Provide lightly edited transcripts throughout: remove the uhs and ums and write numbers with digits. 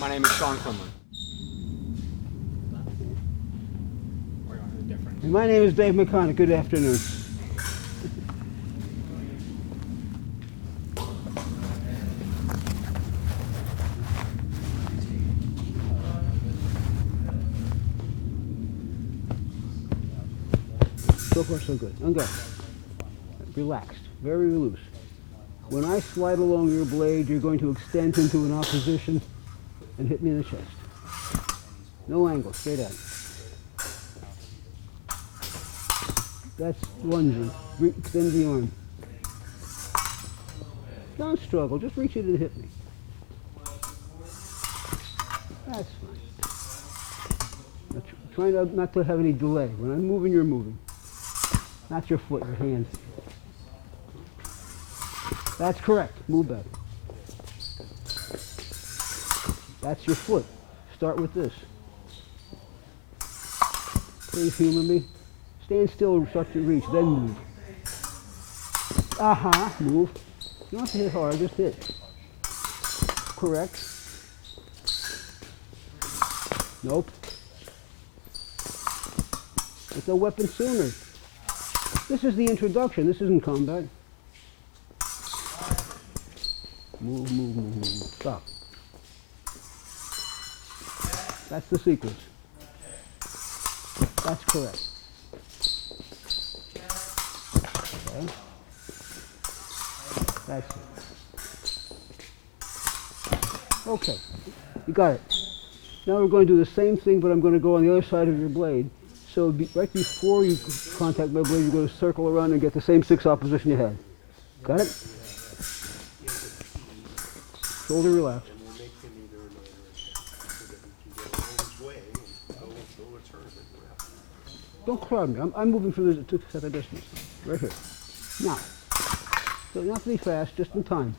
My name is Sean Quinlan. And my name is Dave McConnell. Good afternoon. So far, so good. Okay. Relaxed. Very loose. When I slide along your blade, you're going to extend into an opposition and hit me in the chest. No angle. Straight out. That's lunging. Extend the arm. Don't struggle. Just reach it and hit me. That's fine. Try not to have any delay. When I'm moving, you're moving. Not your foot, your hand. That's correct. Move back. That's your foot. Start with this. Please humor me. Stand still and start to reach, then move. Aha, move. You don't have to hit hard, just hit. Correct. Nope. Get the weapon sooner. This is the introduction. This isn't combat. Move, move, move, move. Stop. That's the sequence. That's correct. Okay. That's it. Okay. You got it. Now we're going to do the same thing, but I'm going to go on the other side of your blade. So right before you contact my blade, you're going to circle around and get the same 6 opposition you had. Got it? Shoulder relaxed. Don't crowd me. I'm moving from the 2 set of distance. Right here. Now. So you don't have to be fast, just in time.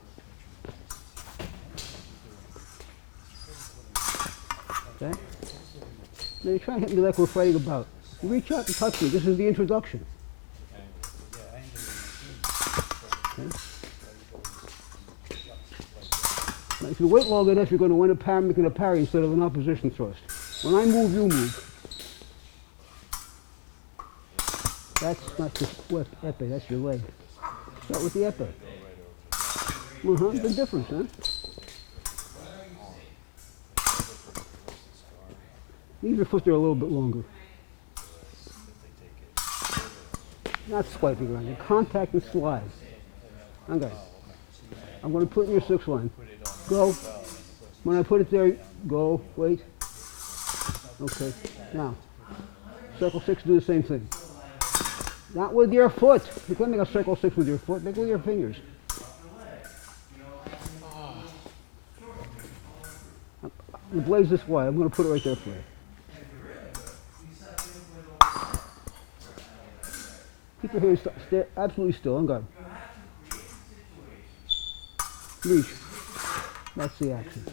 Okay? Now you try and hit me like we're fighting about. You reach out and touch me. This is the introduction. Okay? Now, if you wait long enough, you're going to wind up making a parry instead of an opposition thrust. When I move, you move. That's not the epee, that's your leg. Start with the epee. Big difference, huh? Leave your foot there a little bit longer. Not swiping around. You contact and slide. Okay. I'm going to put it in your 6 line. Go. When I put it there, go. Wait. Okay. Now, circle 6, do the same thing. Not with your foot. You can't make a circle 6 with your foot. Make it with your fingers. The blade's this wide. I'm going to put it right there for you. Keep your hands absolutely still. On guard. Reach. That's the action.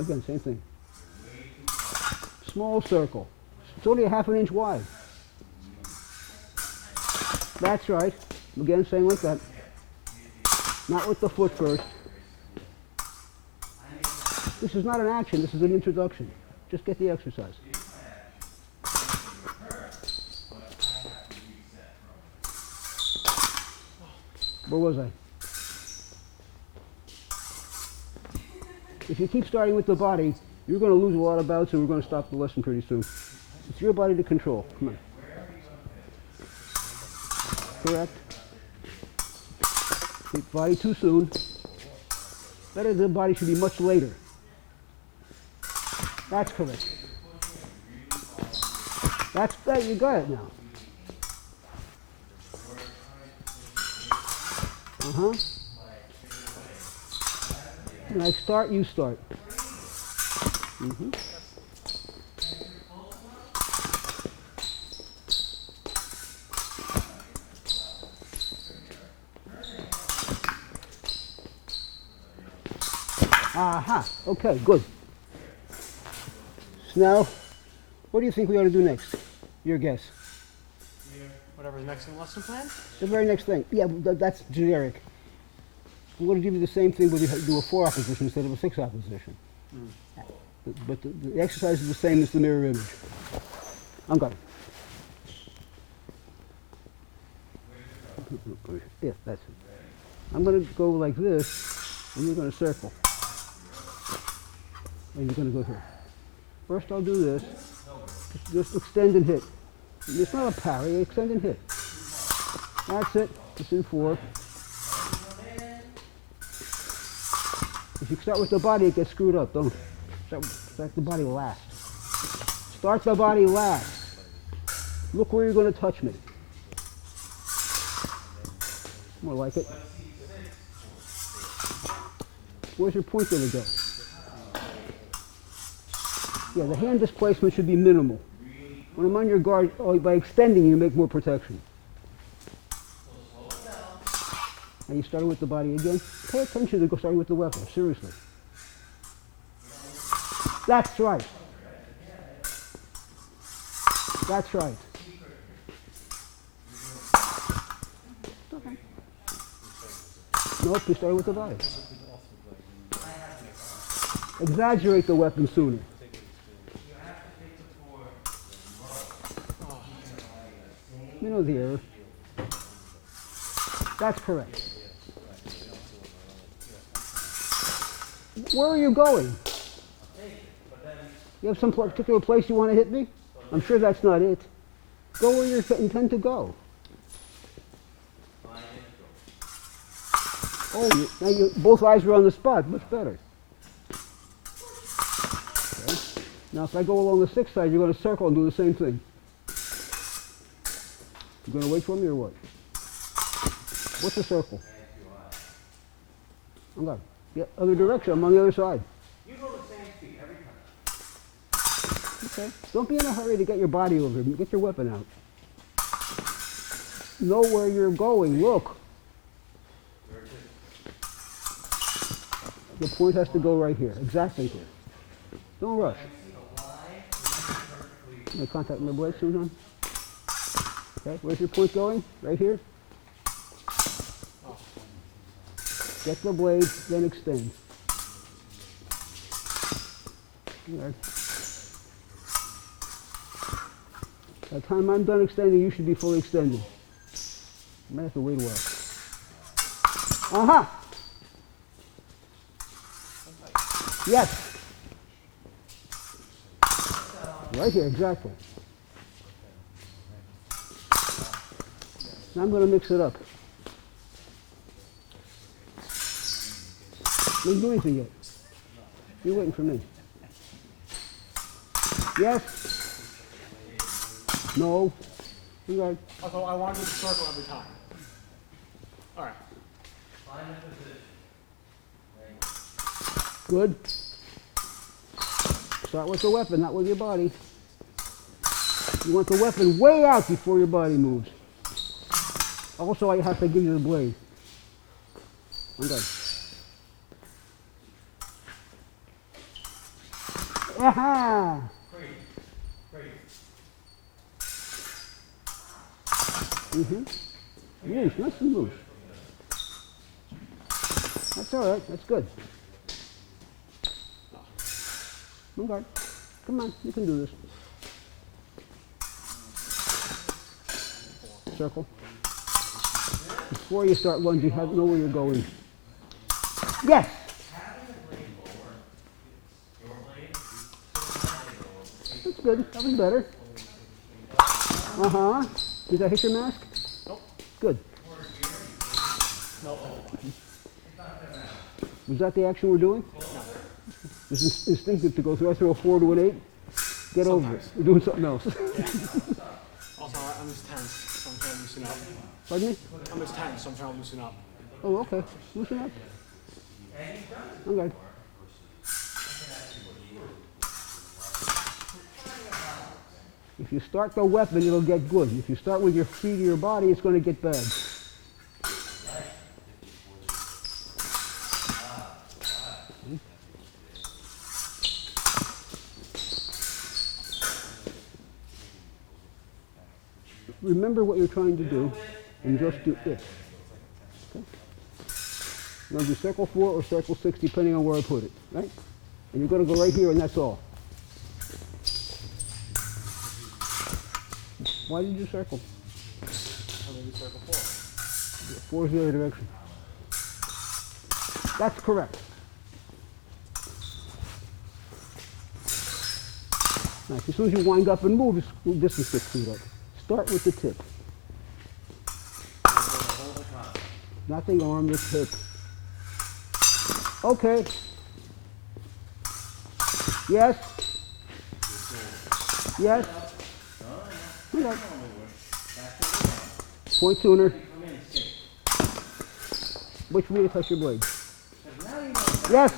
Again, same thing. Small circle. It's only a ½ inch wide. That's right. Again, same like that. Not with the foot first. This is not an action. This is an introduction. Just get the exercise. Where was I? If you keep starting with the body, you're going to lose a lot of bouts and we're going to stop the lesson pretty soon. It's your body to control. Come on. Correct. Keep body too soon. Better the body should be much later. That's correct. That's that. You got it now. When I start, you start. Aha. Okay, good. So now, what do you think we ought to do next? Your guess. Whatever's next in the lesson plan? The very next thing. Yeah, that's generic. I'm going to give you the same thing, but you do a 4 opposition instead of a 6 opposition. But the exercise is the same as the mirror image. I'm going. Yeah, that's it. I'm going to go like this, and you're going to circle. And you're going to go here. First I'll do this. Just extend and hit. It's not a parry, extend and hit. That's it. It's in 4. If you start with the body, it gets screwed up. Don't start the body last. Start the body last. Look where you're going to touch me. More like it. Where's your point going to go? Yeah, the hand displacement should be minimal. When I'm on your guard, by extending, you make more protection. And you started with the body again. Pay attention to starting with the weapon, seriously. That's right. That's right. Okay. Nope, you started with the body. Exaggerate the weapon sooner. You know the error. That's correct. Where are you going? You have some particular place you want to hit me? I'm sure that's not it. Go where you intend to go. Oh, now both eyes are on the spot. Much better. Okay. Now if I go along the 6th side, you're going to circle and do the same thing. You going to wait for me or what? What's the circle? I'm going. Yeah, other direction. I'm on the other side. You go the same speed every time. Okay. Don't be in a hurry to get your body over. Get your weapon out. Know where you're going. Look. The point has to go right here. Exactly here. Don't rush. Can I contact my blade soon, John? Okay. Where's your point going? Right here? Get the blade, then extend. Right. By the time I'm done extending, you should be fully extended. I might have to wait a while. Uh-huh! Yes! Right here, exactly. Now I'm going to mix it up. I didn't do anything yet. You're waiting for me. Yes? No? You right. Although I want to do the circle every time. Alright. Good. Start with the weapon, not with your body. You want the weapon way out before your body moves. Also, I have to give you the blade. I'm done. Aha! Mm-hmm. Yes, nice and loose. That's all right. That's good. Okay. Come on, you can do this. Circle. Before you start lunging, know where you're going. Yes! That's good. That was better. Uh-huh. Did that hit your mask? Nope. Good. Nope. Was that the action we're doing? No. It's instinctive to go through. I throw a 4 to an 8. Get over it. You're doing something else. Also, I'm just tense, so I'm trying to loosen up. Pardon me? I'm just tense, so I'm trying to loosen up. Oh, okay. Loosen up. Okay. If you start the weapon, it'll get good. If you start with your feet or your body, it's going to get bad. Remember what you're trying to do, and just do it. Okay? You're going to do circle 4 or circle 6, depending on where I put it, right? And you're going to go right here, and that's all. Why did you circle? How did you circle 4? 4 is the other direction. That's correct. Nice. As soon as you wind up and move, the distance gets screwed up. Start with the tip. Nothing on the tip. Okay. Yes. Yes. Okay. Point sooner. Wait for me to touch your blade. Yes.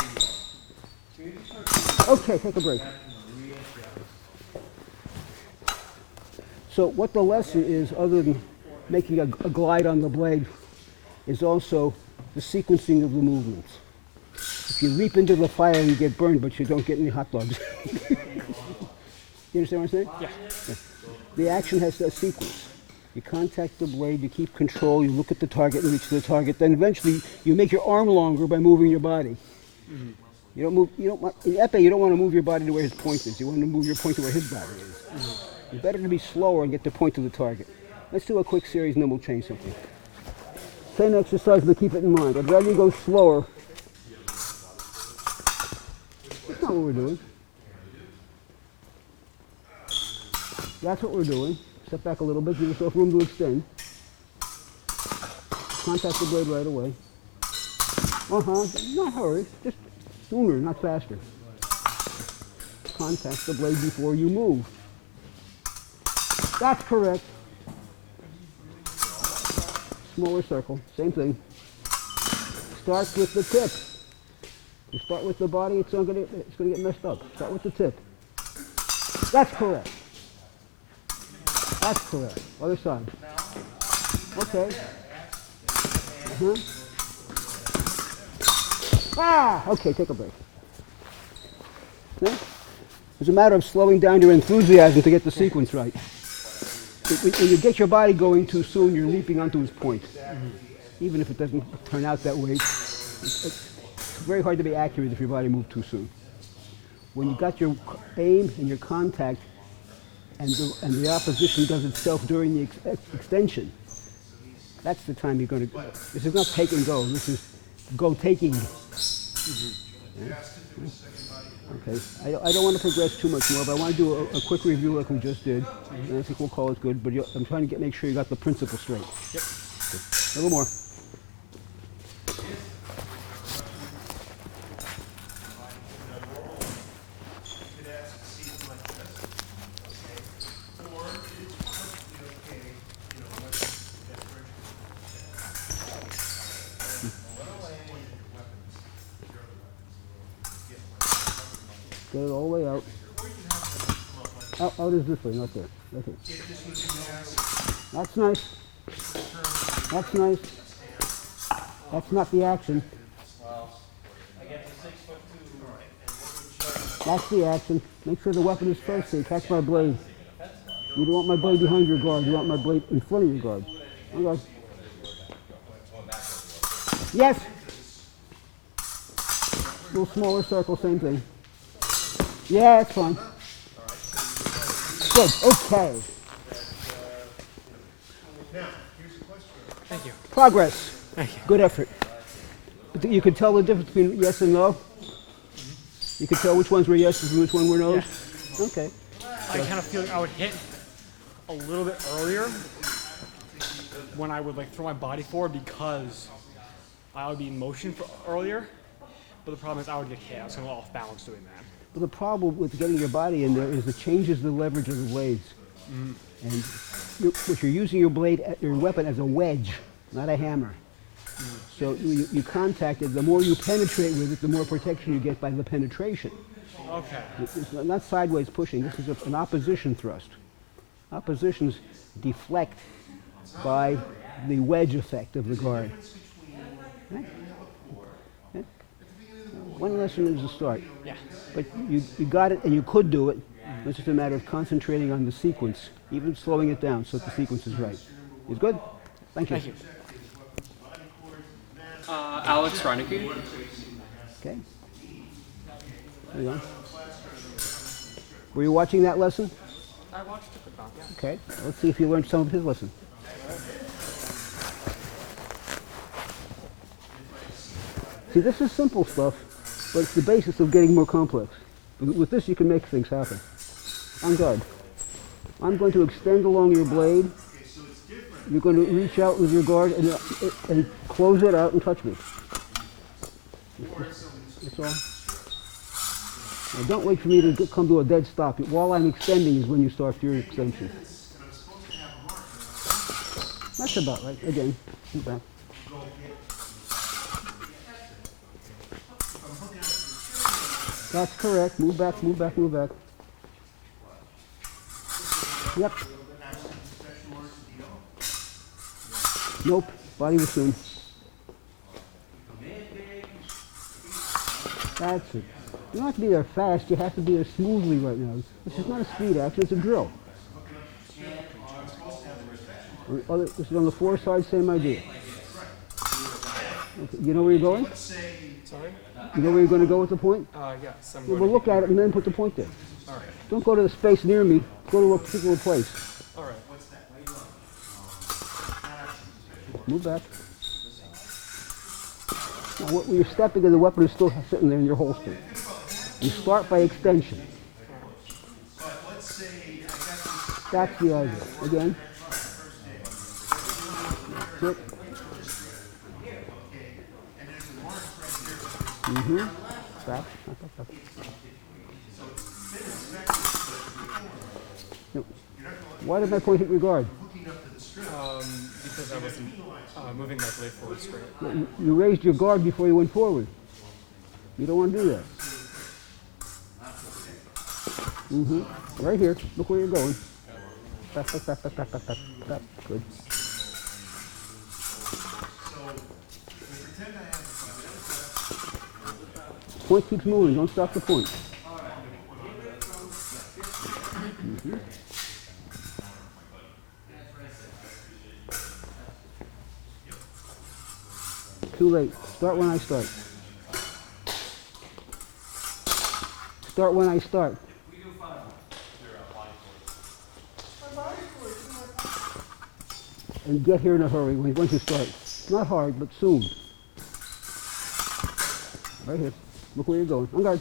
Okay, take a break. So what the lesson is, other than making a glide on the blade, is also the sequencing of the movements. If you leap into the fire, you get burned, but you don't get any hot dogs. You understand what I'm saying? Yeah. The action has a sequence. You contact the blade, you keep control, you look at the target and reach the target, then eventually you make your arm longer by moving your body. Mm-hmm. You don't move, in epee, you don't want to move your body to where his point is. You want to move your point to where his body is. Mm-hmm. It's better to be slower and get the point to the target. Let's do a quick series and then we'll change something. Same exercise, but keep it in mind. I'd rather you go slower. That's not what we're doing. That's what we're doing. Step back a little bit, give yourself room to extend. Contact the blade right away. Not hurry, just sooner, not faster. Contact the blade before you move. That's correct. Smaller circle, same thing. Start with the tip. You start with the body, it's gonna get messed up. Start with the tip. That's correct. That's correct. Other side. Okay. Okay, take a break. Okay? It's a matter of slowing down your enthusiasm to get the sequence right. When you get your body going too soon, you're leaping onto his point. Even if it doesn't turn out that way, it's very hard to be accurate if your body moves too soon. When you got your aim and your contact, and the opposition does itself during the extension, that's the time you're going to. This is not take and go. This is go taking. Yeah? Okay. I don't want to progress too much more, but I want to do a quick review like we just did. And I think we'll call it good. But I'm trying to make sure you got the principle straight. Yep. Okay. A little more. Get it all the way out. Out is this way, not there. That's it. That's nice. That's nice. That's not the action. That's the action. Make sure the weapon is first so you catch my blade. You don't want my blade behind your guard. You want my blade in front of your guard. Okay. Yes! A little smaller circle, same thing. Yeah, it's fine. Good, okay. Thank you. Progress. Thank you. Good effort. But you could tell the difference between yes and no? You could tell which ones were yeses and which ones were no's? Yeah. Okay. I kind of feel like I would hit a little bit earlier when I would like throw my body forward because I would be in motion for earlier. But the problem is I would get hit. I was kind of off balance doing that. Well, the problem with getting your body in there is it changes the leverage of the blades. And you're using your blade, your weapon as a wedge, not a hammer. So you contact it, the more you penetrate with it, the more protection you get by the penetration. Okay. It's not sideways pushing, this is an opposition thrust. Oppositions deflect by the wedge effect of the guard. Okay? Okay? One lesson is a start. Yeah. But you got it and you could do it. It's just a matter of concentrating on the sequence, even slowing it down so that the sequence is right. Is good? Thank you. Thank you. Alex Reinecke. Okay. There you go. Were you watching that lesson? I watched it about, yeah. Okay. Let's see if you learned some of his lesson. See, this is simple stuff, but it's the basis of getting more complex. With this, you can make things happen. On guard. I'm going to extend along your blade. You're going to reach out with your guard and close it out and touch me. That's all. Now don't wait for me to come to a dead stop. While I'm extending is when you start your extension. That's about right. Again, move back. That's correct. Move back, move back, move back. Yep. Nope. Body was soon. That's it. You don't have to be there fast. You have to be there smoothly right now. This is not a speed action. It's a drill. This is on the floor side. Same idea. Okay. You know where you're going? Sorry? You know where you're going to go with the point? Yes. Yeah, well, look at it and then put the point there. All right. Don't go to the space near me. Go to a particular place. All right. Move back. Now, when you're stepping and the weapon is still sitting there in your holster. You start by extension. That's the idea. Again. That's it. Mm-hmm. Back. Back. No. Why did my point hit your guard? Because I wasn't moving my blade forward straight. You raised your guard before you went forward. You don't want to do that. Mm-hmm. Right here. Look where you're going. Back. Good. Point keeps moving. Don't stop the point. Mm-hmm. Too late. Start when I start. Start when I start. And get here in a hurry once you start. Not hard, but soon. Right here. Look where you're going. On guard.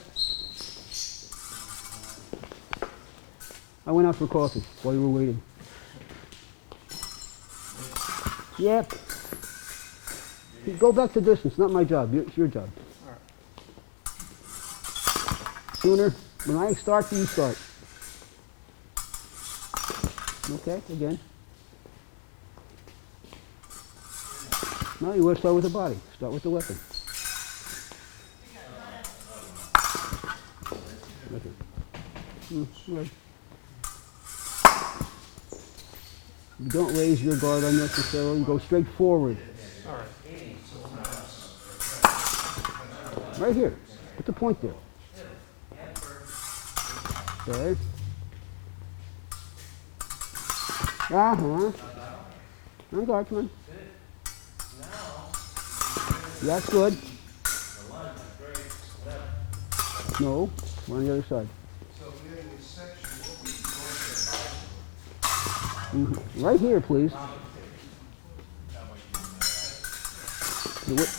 I went out for coffee while you were waiting. Yep. Go back to distance. Not my job. It's your job. All right. Sooner. When I start, you start. Okay, again. No, you want to start with the body. Start with the weapon. Right. You don't raise your guard unnecessarily. Go straight forward. All right. Right here. Put the point there. Okay. Uh-huh. On guard, come on. That's good. No, we're on the other side. Mm-hmm. Right here, please.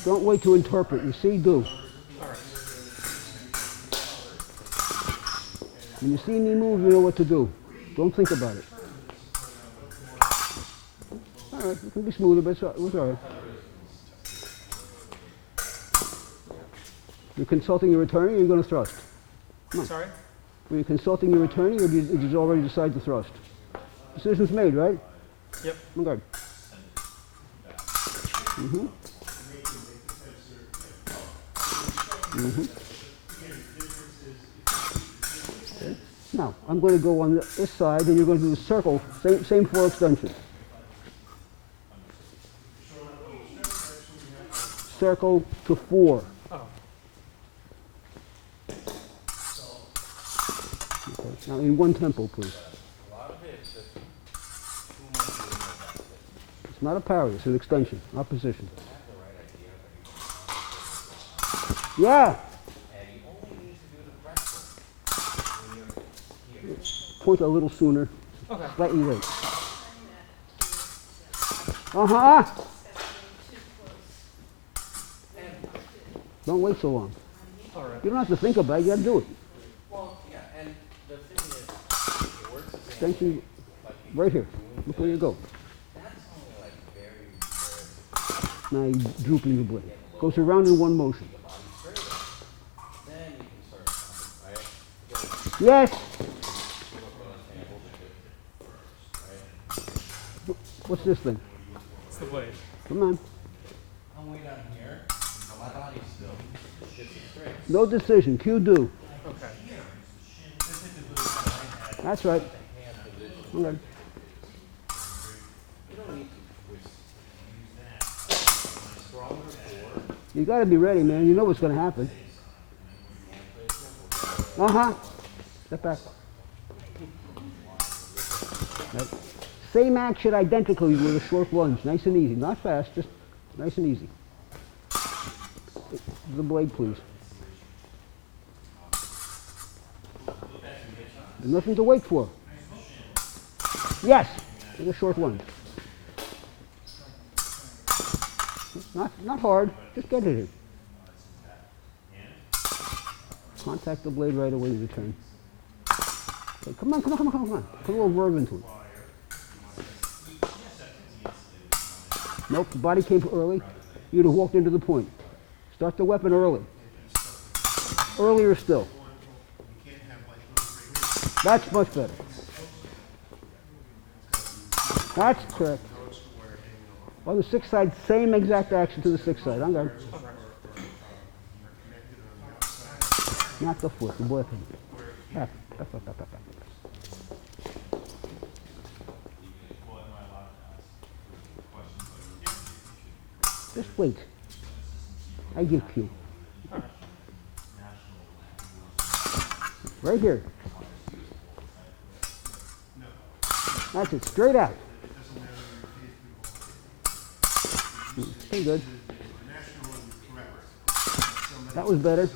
Don't wait to interpret. You see, do. When you see me move, you know what to do. Don't think about it. All right, it can be smoother, but it's all right. You're consulting your attorney, or you're going to thrust? Come on. Sorry? Were you consulting your attorney, or did you already decide to thrust? Decision's made, right? Yep. On guard. Mm-hmm. Mm-hmm. Okay. Now, I'm going to go on this side, and you're going to do the circle, same four extension. Circle to 4. Oh. Okay. Now, in one tempo, please. It's not a parry, it's an extension, opposition. point a little sooner, Okay. slightly late. Uh-huh. Don't wait so long. All right. You don't have to think about it, you gotta do it. Well, yeah, and the thing is, it works the same Extension way, like right here. Look where you go. that's only like very rare. Now you're drooping the blade. Goes around in one motion. The body straighter, then you can start something, right? Yes! What's this thing? It's the blade. Come on. I'm way down here, my body's still, it's straight. No decision. Q do. Okay. That's right. Okay. You don't need to twist. Stronger core. You gotta be ready, man. You know what's gonna happen. Uh-huh. Step back. Right. Same action identically with a short lunge. Nice and easy. Not fast, just nice and easy. The blade, please. There's nothing to wait for. Yes! With a short lunge. Not hard, just get it in. Contact the blade right away to turn. Okay, come on. Put a little verve into it. Nope, the body came early. You'd have walked into the point. Start the weapon early. Earlier still. That's much better. That's correct. On the 6th side, same exact action to the 6th side. I'm going. Not the foot, the weapon. Up. Just wait. I give Q. Right here. That's it, straight out. Pretty good. That was better.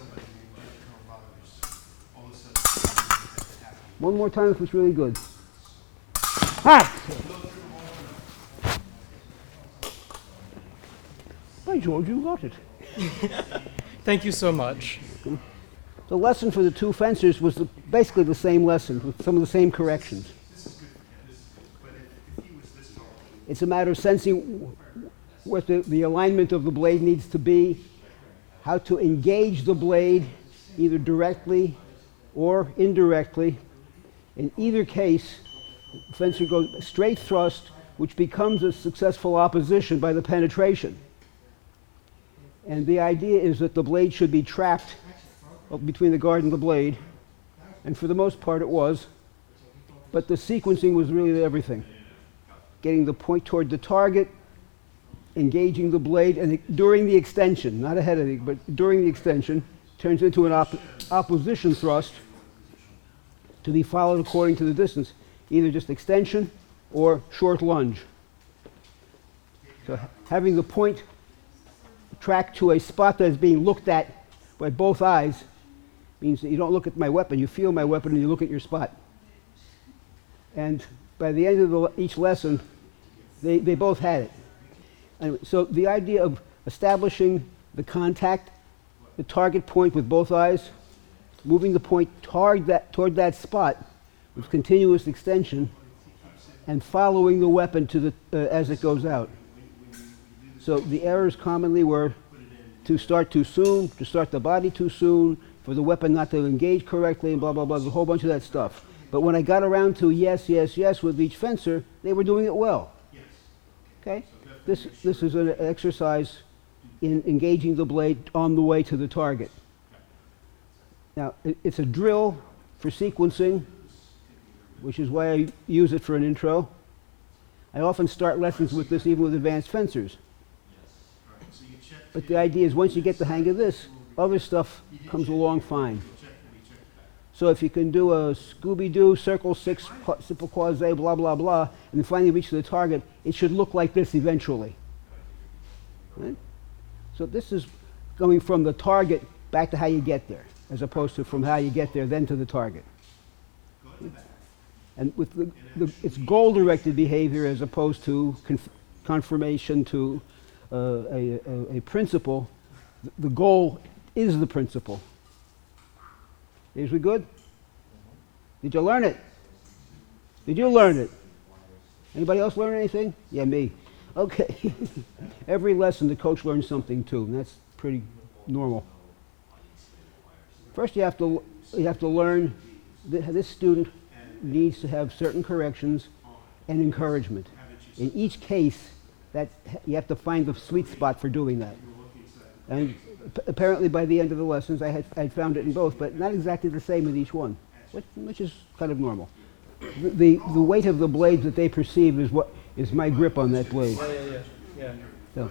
One more time if it's really good. Ha! By George, you got it. Thank you so much. The lesson for the two fencers was basically the same lesson with some of the same corrections. It's a matter of sensing what the alignment of the blade needs to be, how to engage the blade either directly or indirectly. In either case, the fencer goes straight thrust, which becomes a successful opposition by the penetration. And the idea is that the blade should be trapped between the guard and the blade, and for the most part it was, but the sequencing was really everything. Getting the point toward the target, engaging the blade, and during the extension, not ahead of it, but during the extension, turns into an opposition thrust to be followed according to the distance, either just extension or short lunge. So having the point track to a spot that is being looked at by both eyes means that you don't look at my weapon, you feel my weapon and you look at your spot. And by the end of each lesson, they both had it. Anyway, so the idea of establishing the contact, the target point with both eyes, moving the point toward that spot with continuous extension, and following the weapon to as it goes out. So the errors commonly were to start too soon, to start the body too soon, for the weapon not to engage correctly, and blah, blah, blah, a whole bunch of that stuff. But when I got around to yes, yes, yes with each fencer, they were doing it well. Okay? This is an exercise in engaging the blade on the way to the target. Now, it's a drill for sequencing, which is why I use it for an intro. I often start lessons with this, even with advanced fencers. But the idea is once you get the hang of this, other stuff comes along fine. So if you can do a Scooby-Doo, circle six, simple quasi, blah, blah, blah, and then finally reach the target, it should look like this eventually. Right? So this is going from the target back to how you get there, as opposed to from how you get there, then to the target. And with it's goal-directed behavior as opposed to confirmation to a principle. The goal is the principle. Is we good? Did you learn it? Did you learn it? Anybody else learn anything? Yeah, me. Okay. Every lesson the coach learns something too, and that's pretty normal. First you have to learn that this student needs to have certain corrections and encouragement. In each case, that you have to find the sweet spot for doing that. And apparently by the end of the lessons I had found it in both, but not exactly the same with each one, which is kind of normal. The weight of the blades that they perceive is my grip on that blade. Yeah. So,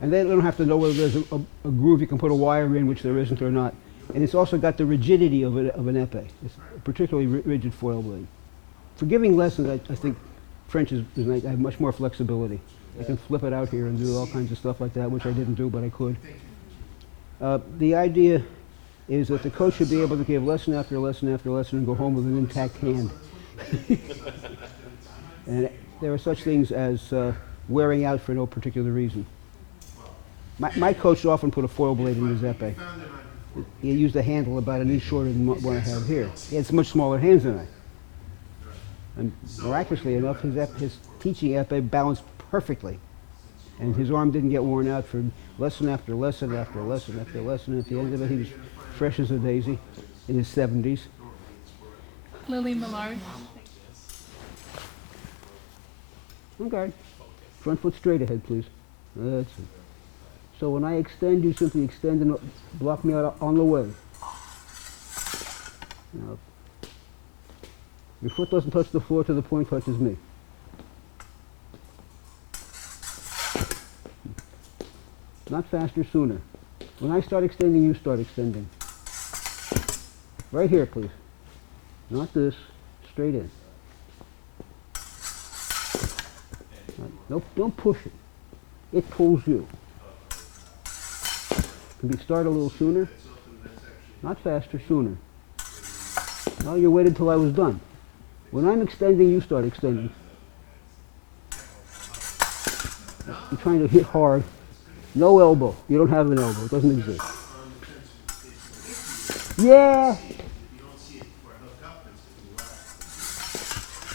and they don't have to know whether there's a groove you can put a wire in, which there isn't or not. And it's also got the rigidity of an épée. It's a particularly rigid foil blade. For giving lessons, I think French is nice. I have much more flexibility. I can flip it out here and do all kinds of stuff like that, which I didn't do, but I could. The idea is that the coach should be able to give lesson after lesson after lesson and go home with an intact hand. And there are such things as wearing out for no particular reason. My coach often put a foil blade in his épée. He used a handle about an inch shorter than what I have here. He has much smaller hands than I. And miraculously enough, his teaching épée balanced perfectly. And his arm didn't get worn out for lesson after lesson after lesson after lesson. And at the end of it, he was fresh as a daisy in his 70s. Lily Millard. Okay. Front foot straight ahead, please. That's it. So when I extend, you simply extend and block me out on the way. Now, your foot doesn't touch the floor till the point touches me. Not faster, sooner. When I start extending, you start extending. Right here, please. Not this. Straight in. Nope, don't push it. It pulls you. Can we start a little sooner? Not faster, sooner. No, you waited until I was done. When I'm extending, you start extending. I'm trying to hit hard. No elbow. You don't have an elbow. It doesn't exist. Yeah!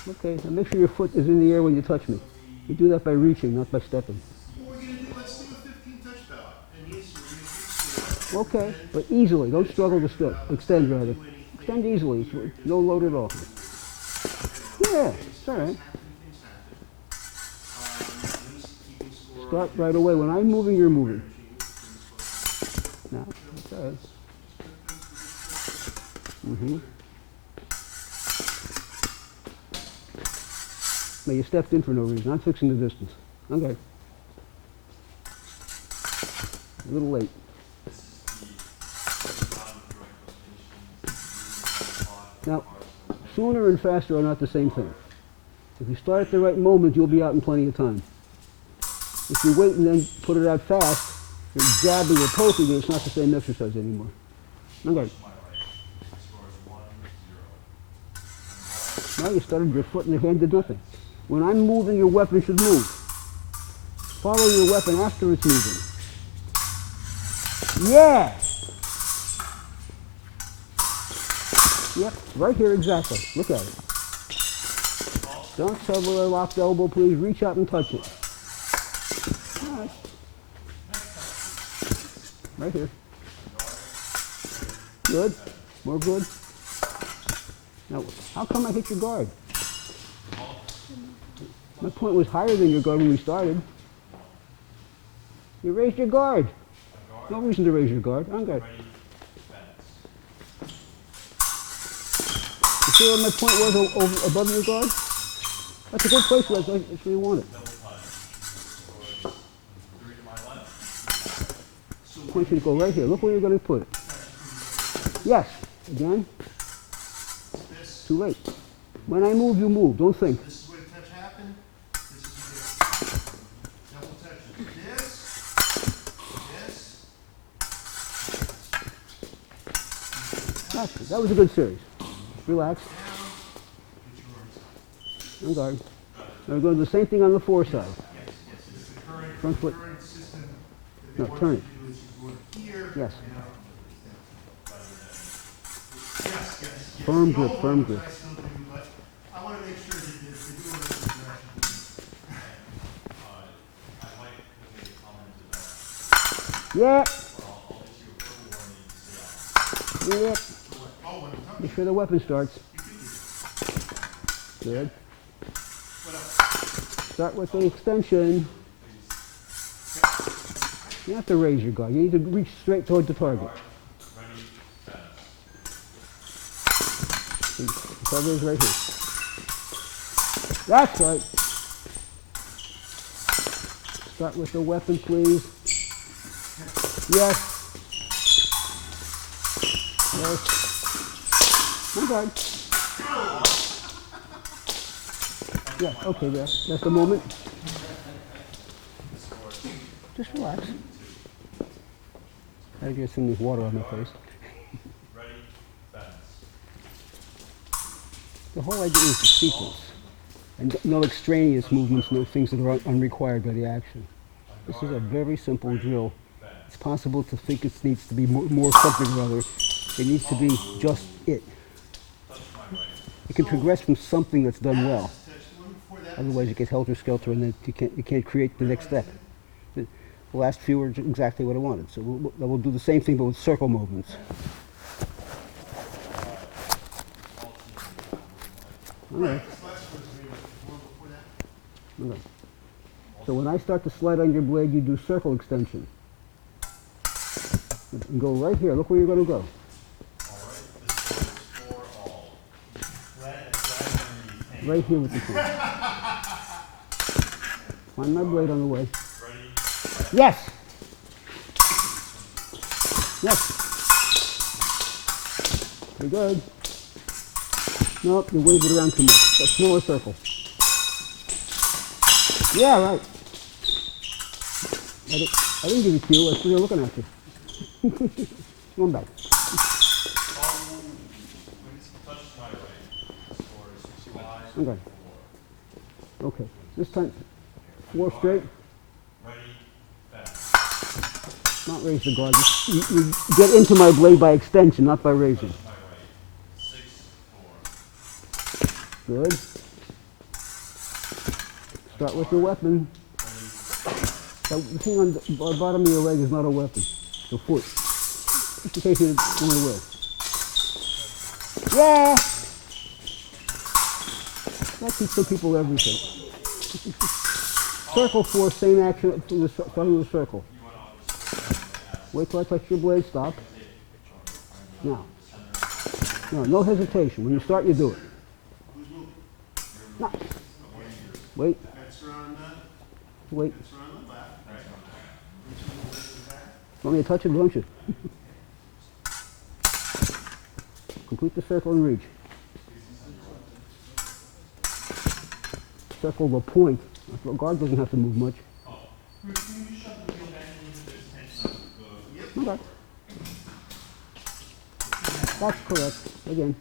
Okay, now make sure your foot is in the air when you touch me. You do that by reaching, not by stepping. Okay, but easily. Don't struggle to extend, rather. Extend easily. It's no load at all. Yeah, it's all right. Start right away. When I'm moving, you're moving. Now, it's all right. Now you stepped in for no reason. I'm fixing the distance. Okay. A little late. Now, sooner and faster are not the same thing. If you start at the right moment, you'll be out in plenty of time. If you wait and then put it out fast, you're jabbing or poking, and it's not the same exercise anymore. Okay. Now you started your foot and your hand did nothing. When I'm moving, your weapon should move. Follow your weapon after it's moving. Yeah! Yep, right here exactly. Look at it. Don't shovel a locked elbow, please. Reach out and touch it. All right. Right here. Good. More good. Now, how come I hit your guard? My point was higher than your guard when we started. You raised your guard. No reason to raise your guard. I'm good. You see where my point was above your guard? That's a good place where that's where you want it. I want you to go right here. Look where you're going to put it. Yes. Again. Too late. When I move, you move. Don't think. This is where the touch happened. This is where double touch. This. That was a good series. Relax. On guard. Now we're going to do the same thing on the fore side. It's the current, Front foot. current system that No, they want turn you it. to do is you go in here. Yes. Yes, yes. Firm The grip, old firm one, grip. which I still do, but I want to make sure that they're doing it in the direction. I might make a comment to that, Yeah. or I'll issue a verbal warning to say, Yeah. Oh, when I'm talking, Make sure the weapon starts. you can do it. Good. What else? Start with the extension. You have to raise your guard. You need to reach straight toward the target. ready, fast. The target is right here. That's right. Start with the weapon, please. Yes. Yes. My guard. Yeah, okay, there. That's the moment. Just relax. I get some water on my face. Ready, fast. The whole idea is the sequence. And no extraneous movements, no things that are unrequired by the action. This is a very simple drill. It's possible to think it needs to be more something or other. It needs to be just it. It can progress from something that's done well. Otherwise you get helter-skelter and then you can't create the next step. The last few are exactly what I wanted. So we'll do the same thing but with circle movements. All right. Okay. So when I start to slide on your blade, you do circle extension. And go right here. Look where you're going to go. Right here with the tool. Find my blade on the way. Yes! Yes! Pretty good. Nope, you wave it around too much. A smaller circle. Yeah, right. I didn't give it to you. I was still looking at you. Come on back. Okay. Okay. This time, 4 straight. Not raise the guard. You get into my blade by extension, not by raising. Good. Start with your weapon. The thing on the bottom of your leg is not a weapon. It's a foot. Just in case you want to will. Yeah! That teaches people everything. Circle 4, same action to the front of the circle. Wait till I touch your blade, stop. Now. No hesitation. When you start, you do it. No. Wait. Wait. Want me to touch it, don't you? Complete the circle and reach. Circle the point. The guard doesn't have to move much. Okay. That's correct. Again.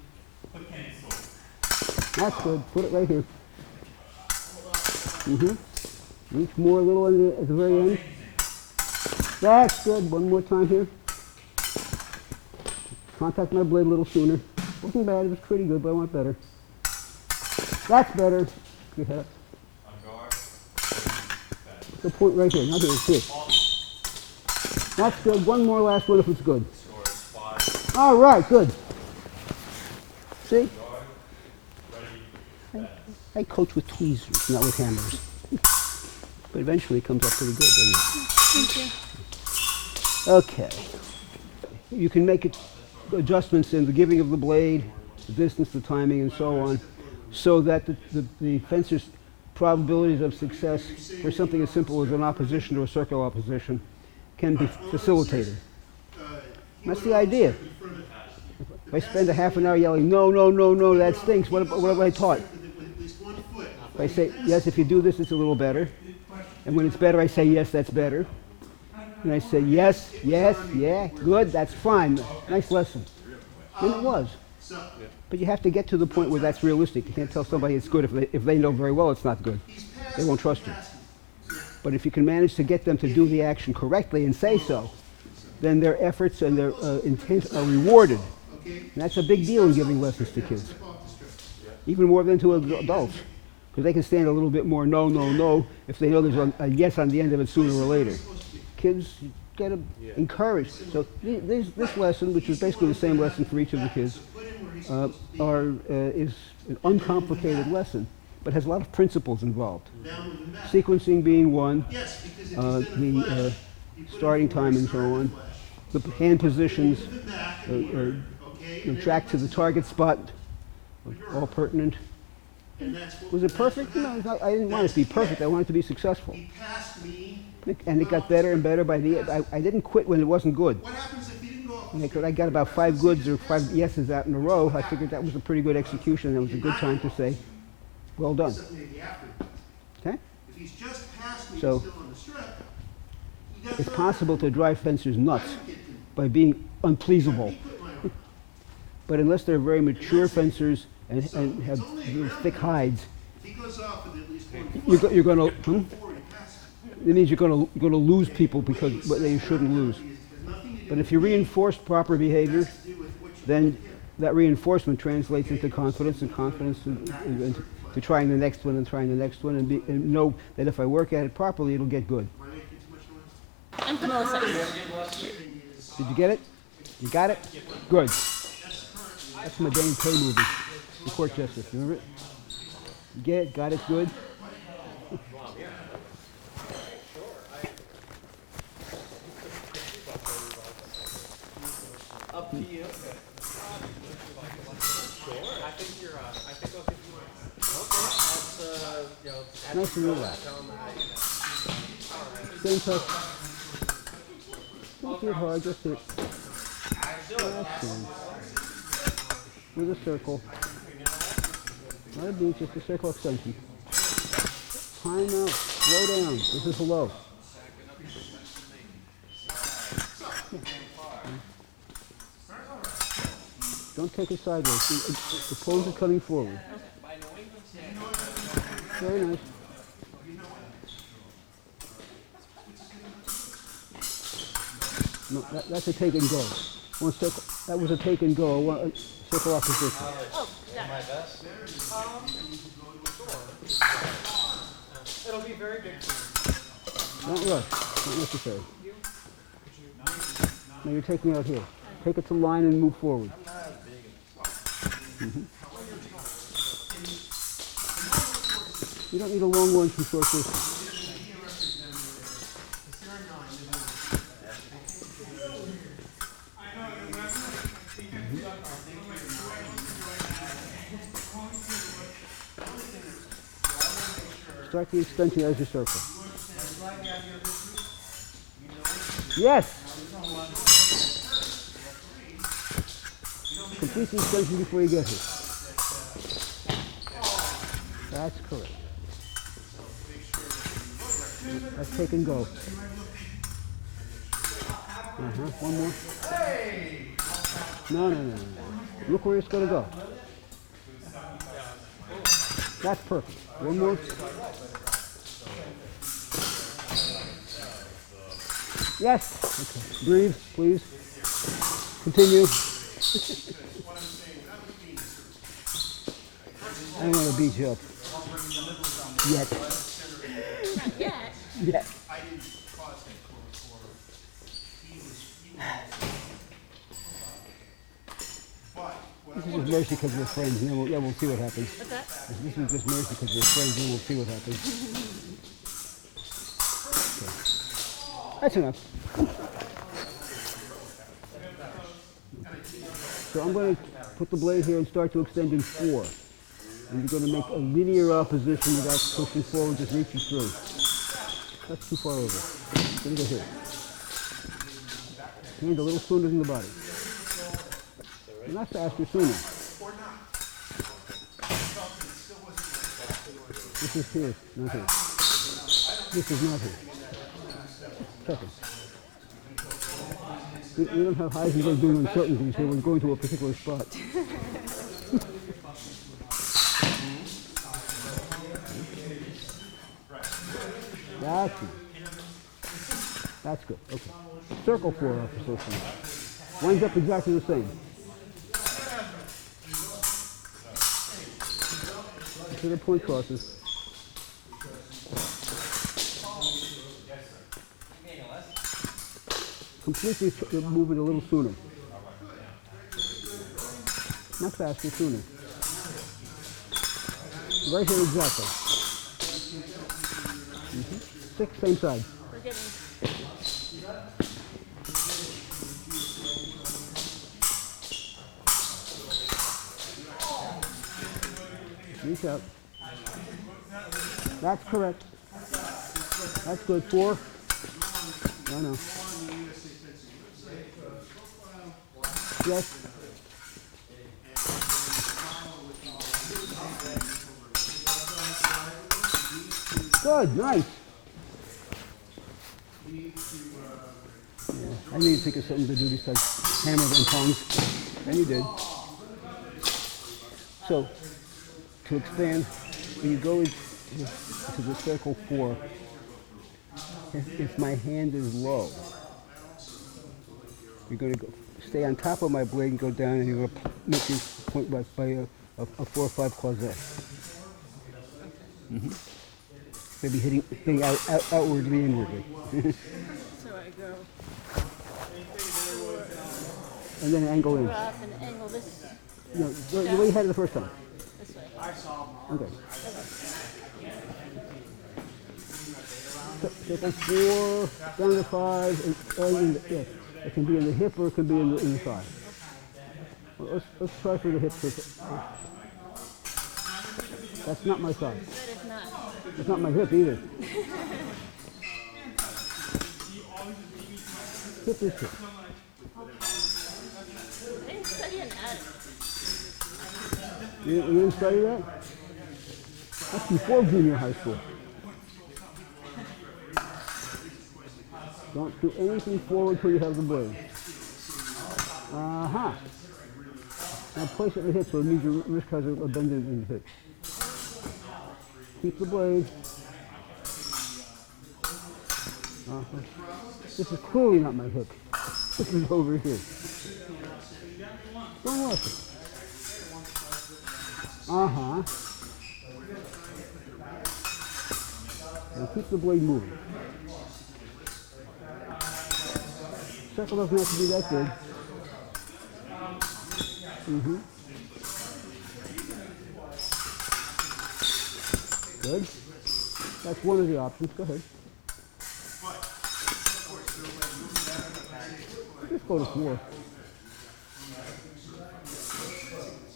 That's good. Put it right here. Reach more a little at the very end. That's good. One more time here. Contact my blade a little sooner. Wasn't bad. It was pretty good, but I want better. That's better. Good head up. The point right here. Not here. It's here. That's good. One more last one if it's good. All right. Good. See? I coach with tweezers, not with hammers. But eventually it comes up pretty good, doesn't it? Thank you. Okay. You can make adjustments in the giving of the blade, the distance, the timing, and so on, so that the fencer's probabilities of success for something as simple as an opposition to a circular opposition can be facilitated. That's the idea. If I spend a half an hour yelling, no, no, no, no, that stinks, what have I taught? If I say, yes, if you do this, it's a little better. And when it's better, I say, yes, that's better. And I say, yes, yes, yeah, good, that's fine. Nice lesson. And it was. But you have to get to the point where that's realistic. You can't tell somebody it's good if they know very well it's not good. They won't trust you. But if you can manage to get them to do the action correctly and say so, then their efforts and their intent are rewarded. And that's a big deal in giving lessons to kids. Even more than to adults. Because they can stand a little bit more no, no, no if they know there's a yes on the end of it sooner or later. Kids get encouraged. So this lesson, which is basically the same lesson for each of the kids, is an uncomplicated lesson, but has a lot of principles involved. Sequencing being one, the starting time and so on, the hand positions, track to the target spot, all pertinent. Was it perfect? No, I didn't want it to be perfect. I wanted it to be successful. And it got better and better by the end. I didn't quit when it wasn't good. Because I got about 5 goods or 5 yeses out in a row. I figured that was a pretty good execution. It was a good time to say, well done. Okay? So it's possible to drive fencers nuts by being unpleasable. But unless they're very mature fencers and have thick hides, you're going to. It means you're going to lose people because they shouldn't lose. But if you reinforce proper behavior, then that reinforcement translates into confidence, and confidence to trying the next one and trying the next one, and know that if I work at it properly, it'll get good. I'm Melissa. Did you get it? You got it? Good. That's my Dane Kay movie, The Court Justice. Remember it? You get it? Got it? Good? Up to you. Sure. I think you're. I think I'll give you one. Okay. That's Nice and relaxed. Stay in touch. Don't hit hard, just hit. That's good. With a circle. Not a beat, just a circle extension. Time out. Slow down. This is low. Don't take it sideways. The pose is coming forward. Very nice. No, that's a take and go. One circle. That was a take and go. One circle opposition. Oh, yeah. my best. It'll be very big for you. Don't rush. Not necessary. No, you're taking it out here. Take it to line and move forward. Mm-hmm. You don't need a long one from short distance. Start the extension as your circle. Yes! Complete the extension before you get here. That's correct. Let's take and go. One more. No. Look where it's going to go. That's perfect. One more. Yes. Okay. Breathe, please. Continue. I don't want to beat you up. Yet. Yet. Yet. This is just mercy because we're friends, and then we'll see what happens. What's that? This is just mercy because we're friends, and we'll see what happens. Okay. That's enough. So I'm going to put the blade here and start to extend in 4. And you're going to make a linear opposition without pushing forward, just reaching through. That's too far over. It's going to go here. Hand a little sooner than the body. And not faster, sooner. This is here, not here. This is not here. Second. We don't have Heisenberg doing uncertainties here. We're going to a particular spot. Excellent. That's good. Okay. Circle 4 off the system. Winds up exactly the same. To the point crosses. Completely move it a little sooner. Not faster, sooner. Right here exactly. 6, same side. We're getting. Reach out. That's correct. That's good. 4. No. Yes. Good, nice. I need to think of something to do besides hammers and tongs. And you did. So, to expand, when you go into the circle 4, if my hand is low, you're going to go stay on top of my blade and go down, and you're going to make your point by a 4 or 5 croisette. Maybe hitting outwardly, inwardly. So I go And then angle in. up and angle this No, the way you had it the first time. this way. Okay. Circle 4, down to 5, yeah. It can be in the hip or it can be in the thigh. Well, let's try for the hip. That's not my thigh. That is not. It's not my hip either. Hip is hip. I didn't study anatomy. You didn't study that? That's before junior high school. Don't do anything forward till you have the blade. Now place it in the hip so it means your wrist has a bend in the hip. Keep the blade. This is clearly not my hip. This is over here. Don't rush it. And keep the blade moving. Circle doesn't have to be that big. Good. That's one of the options. Go ahead. Just go to 4.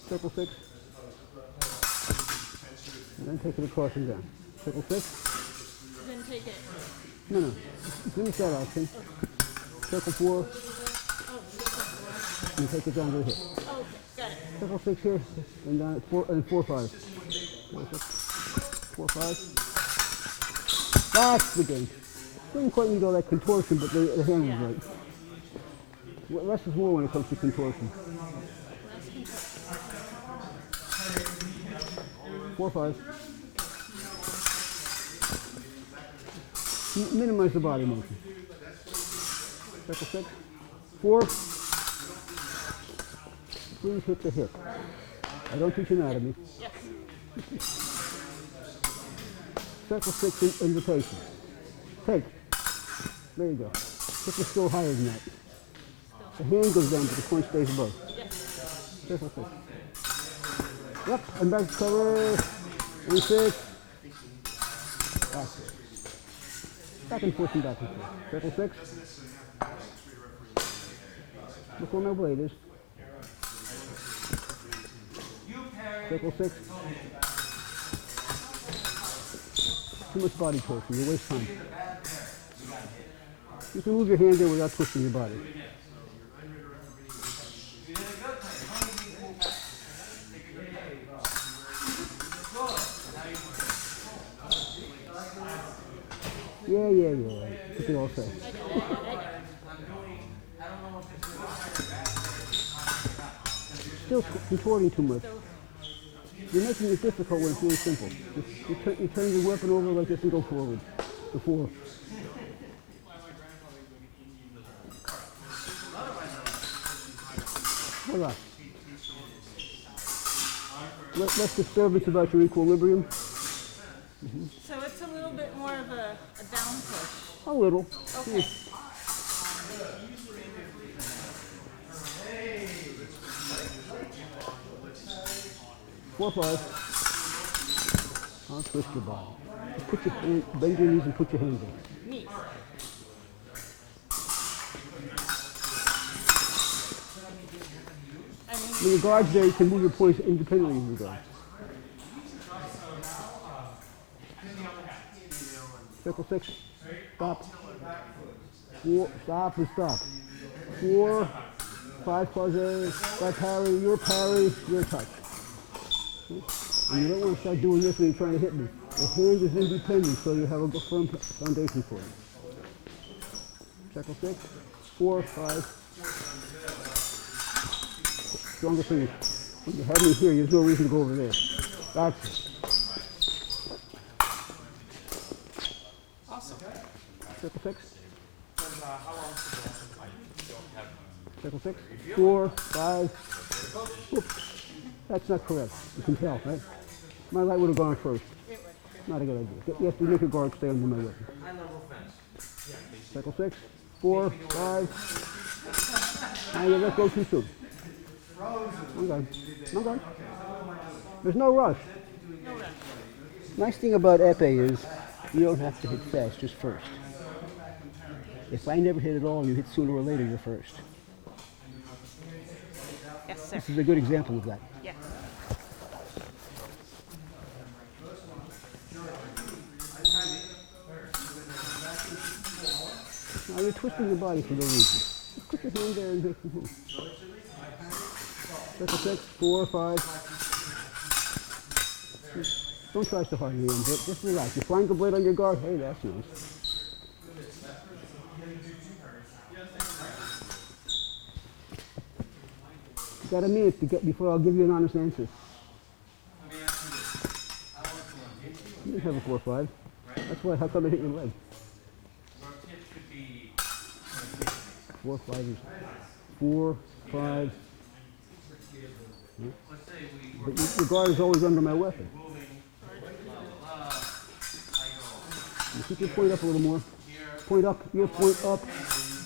Circle 6. And then take it across and down. Circle 6. Then take it. No. Finish that option. Circle 4. And take it down to the hip. Oh, okay. Got it. Circle 6 here, and down at 4, and 4, 5. 4, 5. That's the game. Didn't quite need all that contortion, but the hand was right. Less is more when it comes to contortion. 4, 5. Minimize the body motion. Circle 6. 4. Please hit the hip. I don't teach anatomy. Yes. Circle 6 invitation. Take. There you go. Hip is still higher than that. The hand goes down, but the point stays above. Yes. Circle 6. Yep, and back to cover. And 6. Back and forth and back and forth. Circle 6. Look where my blade is. Circle 6. Too much body torsion, you waste time. You can move your hand there without twisting your body. Yeah. What they all say. Still contorting too much. You're making it difficult when it's really simple. You turn your weapon over like this and go forward. The 4. Hold on. Less disturbance about your equilibrium. So it's a little bit more of a down push. A little. Okay. 4, 5. I'll twist your body. Put your hand, bend your knees and put your hands in. Knees. I mean, When your guard's there, you can move your points independently of your guard. Circle 6. Stop. 4. Stop and stop. 4. 5 quasi. 5 parry. Your touch. And you don't want to start doing this when you're trying to hit me. The hand is independent, so you have a firm foundation for it. Circle 6. 4. 5. Stronger finish. When you have me here, there's no reason to go over there. That's it. Awesome. Circle 6. And how long is the lesson fight? Circle 6. 4. 5. Oops. That's not correct. You can tell, right? My light would have gone first. it would. Not a good idea. You have to make your guard stay under my weapon. Circle 6. 4. 5. Now you let go too soon. Okay. Okay. There's no rush. No rush. Nice thing about épée is you don't have to hit fast, just first. If I never hit at all, you hit sooner or later, you're first. Yes, sir. This is a good example of that. Yes. Now you're twisting your body for no reason. Just put your hand there and make the move. Circle 6, 4, 5. Don't try so hard, Liam. Just relax. You flying the blade on your guard? Hey, that's nice. You got a minute to get before I'll give you an honest answer. You didn't have a 4, 5. That's why. How come I hit your leg? 4, 5 is 4, 5. But your guard is always under my weapon. You keep your point up a little more. Point up, your point up.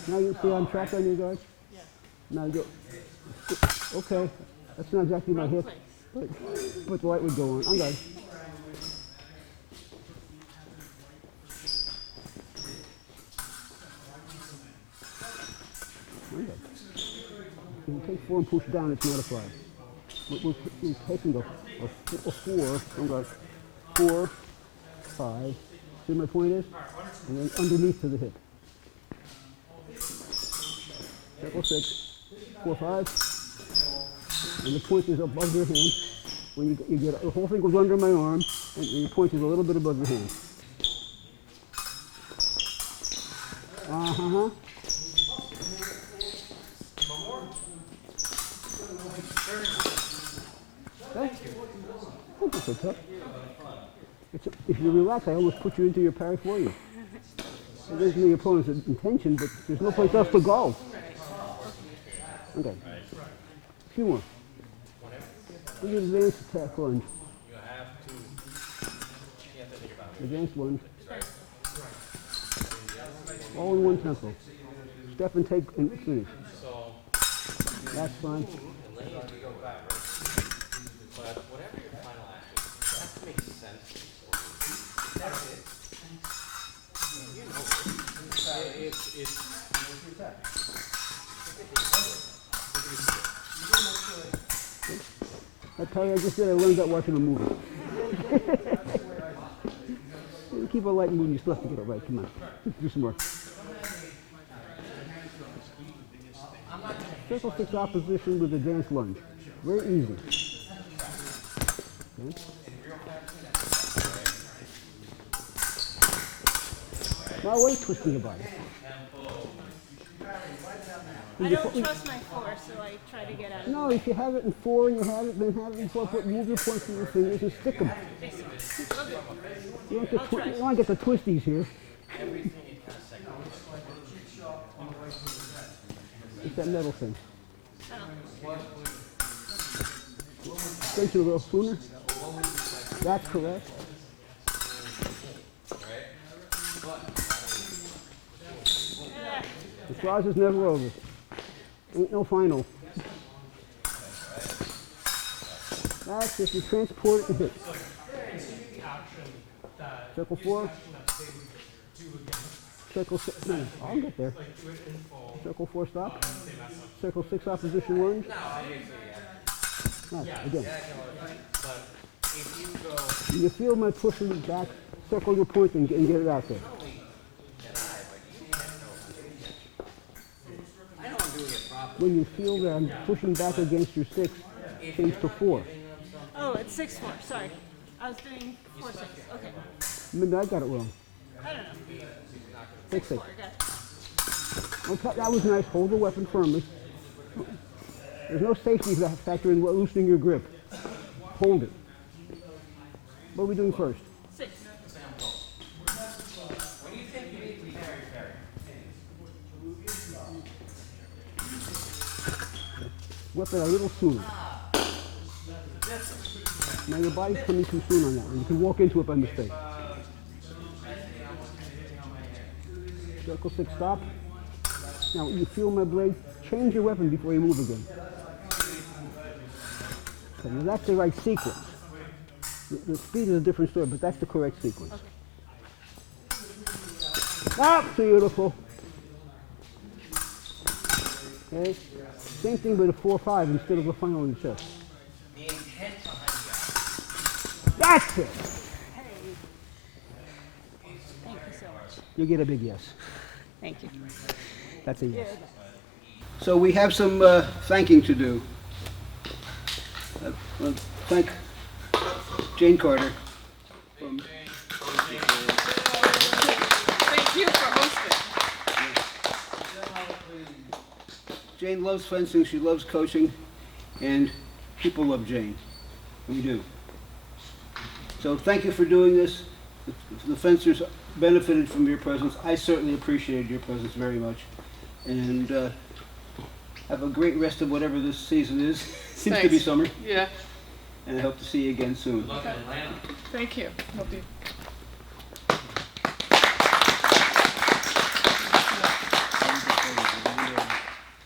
Now you see I'm trapped on your guard? Yeah. Now you go. Okay, that's not exactly my hip, Place. but the light would go on. I'm good. I'm good. If you take 4 and push down, it's not a 5. We're taking a 4, I'm good. 4, 5. See where my point is? And then underneath to the hip. Circle 6, 4, 5. And the point is above your hand. When you get the whole thing goes under my arm, and your point is a little bit above your hand. Uh-huh. Okay. Don't be so tough. If you relax, I almost put you into your parry for you. It isn't the opponent's intention, but there's no place else to go. Okay. A few more. Look at advanced attack lunge. Advanced lunge. All in one tempo. Step and take and finish. That's fine. That parry I just did, I learned that watching a movie. You keep a light moving, you still have to get it right. Come on. Do some more. Circle 6 opposition with advanced lunge. Very easy. Okay. Now wait, twisting the body. I don't trust my 4, so I try to get out of No, if you have it in 4 and you have it, then have it in 4. Move your points with your fingers and stick them. it. You don't want to get the twisties here. that metal thing? Oh. Go to a little sooner. That's correct. The clause is never over. Ain't no final. That's if you transport it and hit. Circle 4. Circle 6. No, I'll get there. Circle 4 stop. Circle 6 opposition lunge. Nice. Again. You feel my pushing back. Circle your point and get it out there. When you feel that I'm pushing back against your 6, change to 4. Oh, it's 6-4. Sorry. I was doing 4-6. Okay. Maybe I got it wrong. I don't know. 6-6. 4. Gotcha. Okay, that was nice. Hold the weapon firmly. There's no safety factor in loosening your grip. Hold it. What are we doing first? 6. Weapon a little sooner. Now your body's coming too soon on that one. You can walk into it by mistake. Circle 6 stop. Now you feel my blade. Change your weapon before you move again. Okay, now that's the right sequence. The speed is a different story, but that's the correct sequence. Ah, beautiful. Okay. Same thing with a 4-5 instead of a final in the chest. The intent behind the That's it. Hey. Thank you so much. You get a big yes. Thank you. That's a yes. So we have some thanking to do. Well, thank Jane Carter. Thank you for hosting. Jane loves fencing, she loves coaching, and people love Jane. We do. So thank you for doing this. The fencers benefited from your presence. I certainly appreciated your presence very much. And have a great rest of whatever this season is. Seems to be Thanks. summer. Yeah, And I hope to see you again soon. Look at Atlanta. thank you. Hope you